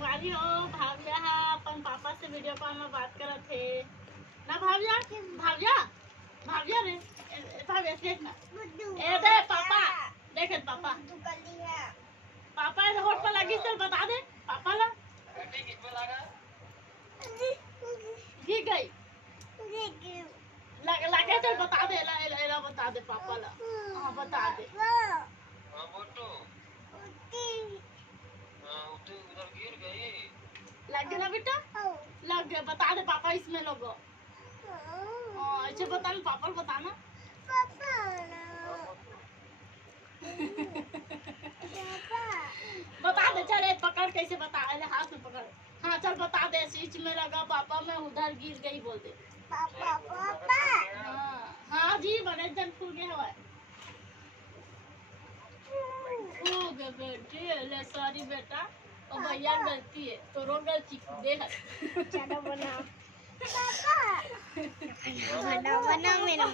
संगवारी हो भाविया है अपन पापा से वीडियो कॉल में बात करत थे ना भाविया भाविया भाविया रे भाविया देख ना ए दे पापा देख पापा पापा ये होठ पर लगी चल बता दे पापा ला गिर गई लगे चल बता दे ला बता दे पापा ला हाँ बता दे उधर गिर गई लग गया ना बेटा लग गया बता दे पापा इसमें लोगो ऐसे बता ना पापा को बताना बता दे चल पकड़ कैसे बता हाथ में पकड़ हाँ चल बता दे स्विच में लगा पापा मैं उधर गिर गई बोल दे पापा पापा हाँ जी बड़े जन खुल गया हुआ है बेटे ले सॉरी बेटा और भैया गलती है तो रो गलती दे चलो बना पापा बना बना मेरा